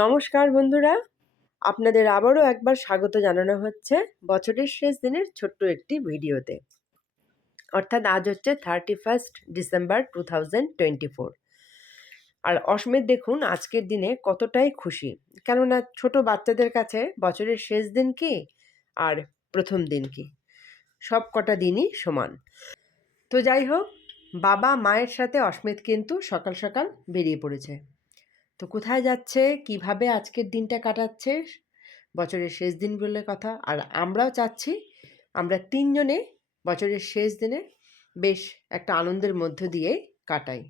নমস্কার বন্ধুরা। আপনাদের আবারও একবার স্বাগত জানানো হচ্ছে বছরের শেষ দিনের ছোট্ট একটি ভিডিওতে। অর্থাৎ আজ হচ্ছে thirty first December two thousand twenty four আর অসমের দেখুন, আজকের দিনে কতটাই খুশি। কেননা ছোট বাচ্চাদের কাছে বছরের শেষ দিন কি আর প্রথম দিন কি? সব কটা দিনই সমান। তো যাই হোক বাবা মায়ের সাথে অস্মিত কিন্তু সকাল সকাল বেরিয়ে পড়েছে। তো কোথায় যাচ্ছে? কীভাবে আজকের দিনটা কাটাচ্ছে? বছরের শেষ দিন বলে কথা। আর আমরাও চাচ্ছি, আমরা তিনজনে বছরের শেষ দিনে বেশ একটা আনন্দের মধ্য দিয়ে কাটাই।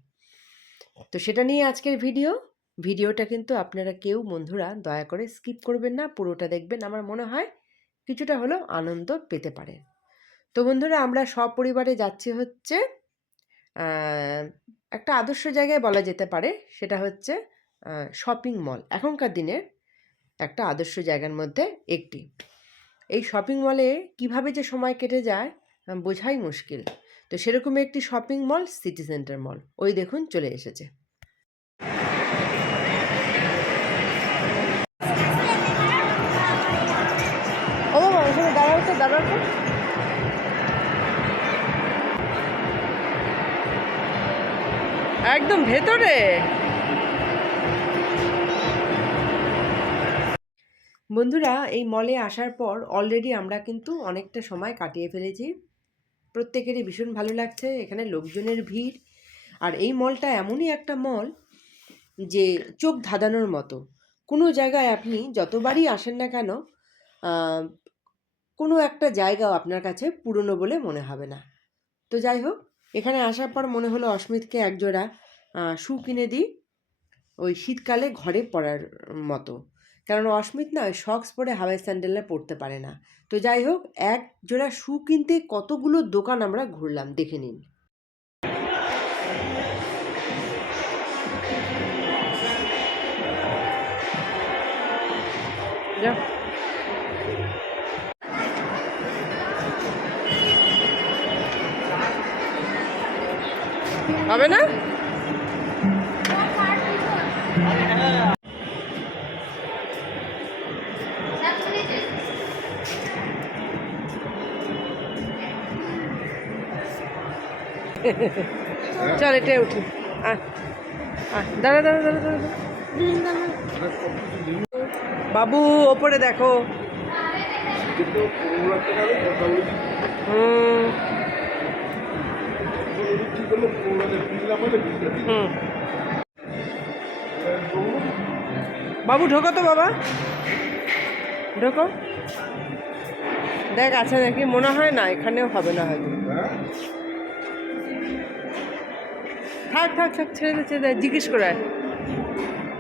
তো সেটা নিয়ে আজকের ভিডিও। ভিডিওটা কিন্তু আপনারা কেউ, বন্ধুরা দয়া করে স্কিপ করবেন না। পুরোটা দেখবেন। আমার মনে হয় কিছুটা হলেও আনন্দ পেতে পারেন। তো বন্ধুরা, আমরা সপরিবারে যাচ্ছি হচ্ছে একটা আদর্শ জায়গায় বলা যেতে পারে। সেটা হচ্ছে শপিং মল এখনকার দিনের একটা আদর্শ জায়গার মধ্যে একটি। এই শপিং মলে কীভাবে যে সময় কেটে যায় বোঝাই মুশকিল। তো সেরকম একটি shopping mall city centre mall ওই দেখুন, চলে এসেছে। ও বাবা দাঁড়াও তো দাঁড়াও তো। একদম ভেতরে! বন্ধুরা, এই মলে আসার পর অলরেডি আমরা কিন্তু অনেকটা সময় কাটিয়ে ফেলেছি। প্রত্যেকেরই ভীষণ ভালো লাগছে, এখানে লোকজনের ভিড়। আর এই মলটা এমনই একটা মল যে চোখ ধাঁধানোর মতো। কোনো জায়গায় আপনি যতবারই আসেন না কেন কোনো একটা জায়গাও আপনার কাছে পুরনো বলে মনে হবে না। তো যাই হোক, এখানে আসার পর মনে হলো অস্মিতকে একজোড়া শু কিনে দিই। ওই শীতকালে ঘরে পড়ার মতো। কারণ অস্মিত নয় শক্স পরে হাওয়াই স্যান্ডেলে পরতে পারে না। তো যাই হোক, এক জোড়া শু কিনতে কতগুলো দোকান আমরা ঘুরলাম, দেখে নিন। হবে না? চল এটা উঠি। দাঁড়া দাঁড়া দাঁড়া দাঁড়া। বাবু, ওপরে দেখো। বাবু, ঢোকো তো, বাবা। ঢোকো। দেখ, আছে নাকি? মনে হয় না, এখানেও হবে না হয়তো। থাক থাক থাক ছেড়ে দে ছেড়ে দে জিজ্ঞেস করে।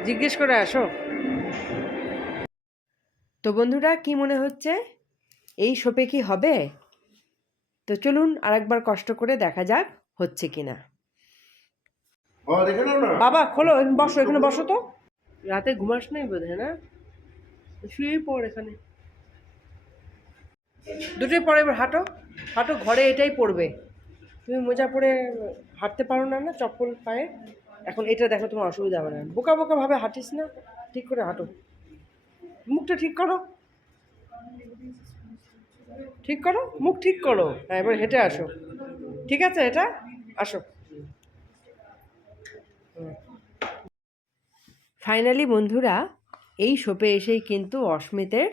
জিজ্ঞেস করে আসো। তো বন্ধুরা কি মনে হচ্ছে? এই শোপে কি হবে? তো চলুন আরেকবার কষ্ট করে দেখা যাক হচ্ছে কি না। বাবা খোলো বসো এখানে বসো। তো। রাতে ঘুমাস নাই বোধ হয় না? শুয়েই পড় এখানে। দুটোই পরে এবার হাঁটো। হাঁটো ঘরে এটাই পড়বে। তুমি মোজা পরে হাঁটতে পারো না না চপ্পল পায়ে? এখন এটা দেখো, তোমার অসুবিধা হবে না। বোকা বোকা ভাবে হাঁটিস না, ঠিক করে হাঁটো। মুখটা ঠিক করো। ঠিক করো, মুখ ঠিক করো। হ্যাঁ এবার হেঁটে আসো। ঠিক আছে এটা? আসো। ফাইনালি বন্ধুরা, এই শোপে এসেই কিন্তু অস্মিতের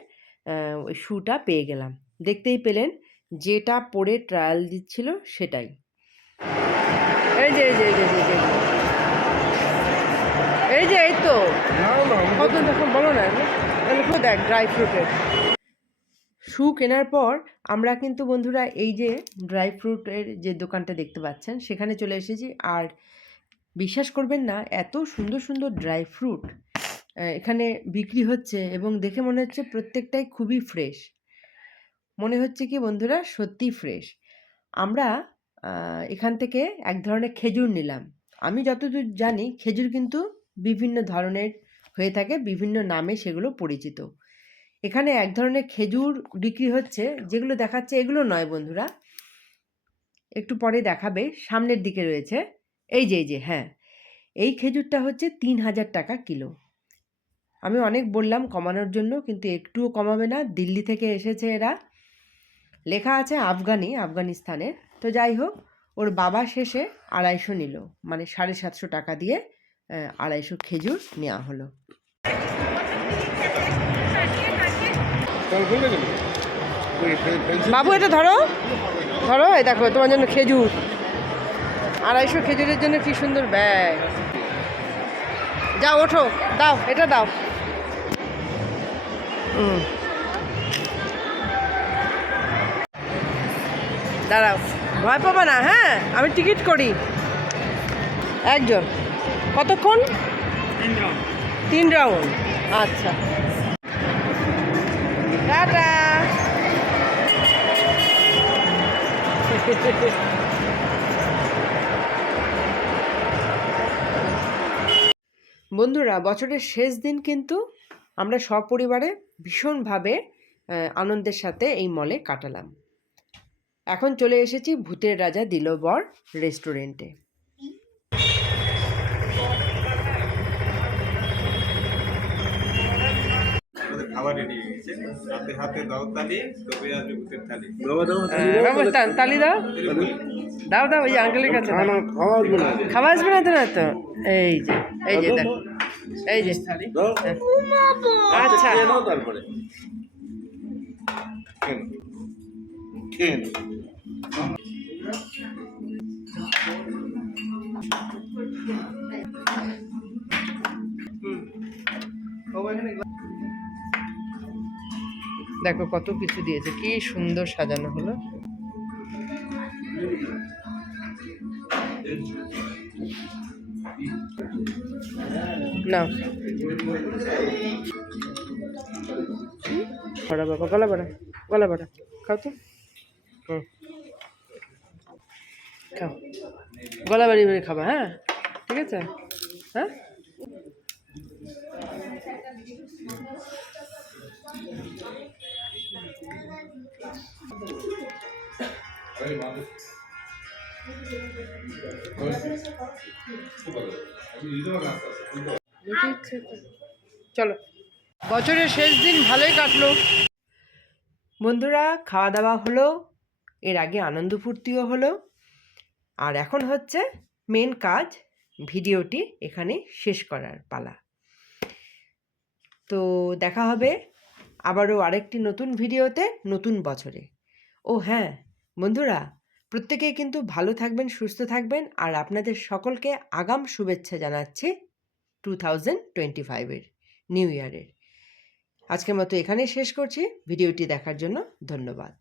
শ্যুটা পেয়ে গেলাম। দেখতেই পেলেন, যেটা পরে ট্রায়াল দিচ্ছিল সেটাই। এই যে এই যে এই যে এই যে, এই তো। বলো না দেখো ড্রাই ফ্রুটের শু কেনার পর আমরা কিন্তু বন্ধুরা এই যে ড্রাই ফ্রুটের যে দোকানটা দেখতে পাচ্ছেন সেখানে চলে এসেছি। আর বিশ্বাস করবেন না এত সুন্দর সুন্দর ড্রাই ফ্রুট এখানে বিক্রি হচ্ছে এবং দেখে মনে হচ্ছে প্রত্যেকটাই খুবই ফ্রেশ মনে হচ্ছে কি বন্ধুরা সত্যিই ফ্রেশ আমরা এখান থেকে এক ধরনের খেজুর নিলাম। আমি যতদূর জানি, খেজুর কিন্তু বিভিন্ন ধরনের হয়ে থাকে, বিভিন্ন নামে সেগুলো পরিচিত। এখানে এক ধরনের খেজুর বিক্রি হচ্ছে, যেগুলো দেখাচ্ছে এগুলো নয় বন্ধুরা। একটু পরে দেখাবে, সামনের দিকে রয়েছে। এই যে এই যে হ্যাঁ। এই খেজুরটা হচ্ছে তিন হাজার টাকা কিলো। আমি অনেক বললাম কমানোর জন্য, কিন্তু একটুও কমাবে না। দিল্লি থেকে এসেছে এরা। লেখা আছে আফগানি, আফগানিস্তানের। তো যাই হোক, ওর বাবা শেষে আড়াইশো নিল। মানে সাড়ে সাতশো টাকা দিয়ে আড়াইশো খেজুর নেওয়া হলো। বাবু, এটা ধরো। ধরো, এই দেখো, তোমার জন্য খেজুর। আড়াইশো খেজুরের জন্য কি সুন্দর ব্যাগ। যাও, ওঠো। দাও, এটা দাও। দাঁড়াও। ভয় পাবো না হ্যাঁ? আমি টিকিট করি। একজন। কতক্ষণ? তিন রাউন্ড আচ্ছা। টাটা। বন্ধুরা, বছরের শেষ দিন কিন্তু আমরা সপরিবারে ভীষণভাবে আনন্দের সাথে এই মলে কাটালাম। এখন চলে এসেছি ভূতের রাজা দিলবর রেস্টুরেন্টে আমাদের খাবার রেডি গেছে। হাতে হাতে দাও তালি দাও দাও। দাও দাও ওই আঙ্কেলের কাছে দাও। খাওয়া আসবে না। না তো না তো? এই যে এই যে এই যে আচ্ছা। খেয়ে। দেখো কত কিছু দিয়েছে, কি সুন্দর সাজানো হলো। না বাবা, গলা বড়া গলা বড়া, খাও তো। খাও। গলা বাড়ি বাড়ি খাবা হ্যাঁ? ঠিক আছে? হ্যাঁ। চলো। বছরের শেষ দিন ভালোই কাটলো। বন্ধুরা, খাওয়া দাওয়া হলো। এর আগে আনন্দ ফুর্তিও হলো। আর এখন হচ্ছে মেন কাজ ভিডিওটি এখানে শেষ করার পালা। তো দেখা হবে আবারও আরেকটি নতুন ভিডিওতে নতুন বছরে। ও হ্যাঁ বন্ধুরা, প্রত্যেকেই কিন্তু ভালো থাকবেন, সুস্থ থাকবেন আর আপনাদের সকলকে আগাম শুভেচ্ছা জানাচ্ছি টু থাউজেন্ড টোয়েন্টি ফাইভের নিউ ইয়ারের আজকের মতো এখানেই শেষ করছি। ভিডিওটি দেখার জন্য ধন্যবাদ।